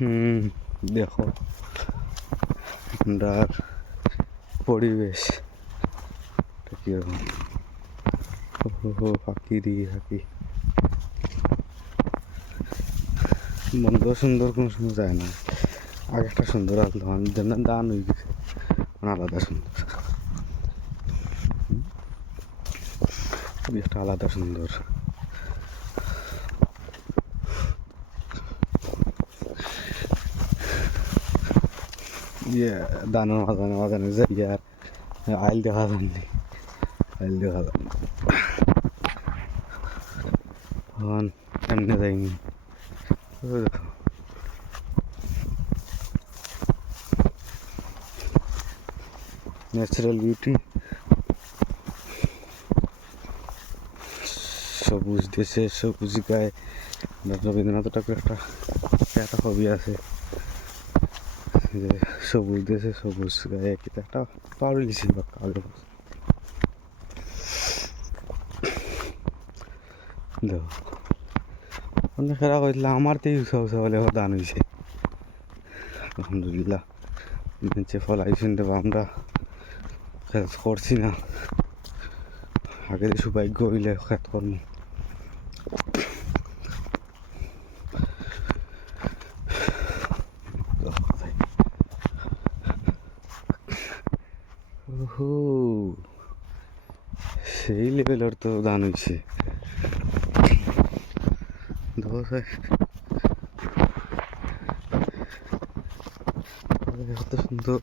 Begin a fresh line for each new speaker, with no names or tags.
হুম, দেখো। আমরার পরিবেশ। কীরকম পাখি রে পাখি বন্ধ সুন্দর কোনো সময় যায় না। আগে একটা সুন্দর আসলো যেন দান হয়ে গেছে। আলাদা সুন্দর। একটা আলাদা সুন্দর। ইয়ে দানের মাঝানে মাঝানে যাই আর আইল দেখা যাননি আইল দেখা যান তখন এমনি যাইনি ওই দেখো ন্যাচারাল বিউটি সবুজ দেশে সবুজ গায়ে রবীন্দ্রনাথ ঠাকুর একটা একটা ছবি আছে যে সবুজ দেশে সবুজ গায়ে কি একটা পাউরি লিখছি বা কাগজ দেখো। অনেক খেলা কইছিল আমার তো উসা বলে দান হয়েছে আলহামদুলিল্লাহ নিচে ফল আইসেন দেবো আমরা। খেত করছি না। আগে সৌভাগ্য হইলে খেত কর্ম। ওহো সেই লেভেলের তো দান হয়েছে এত সুন্দর।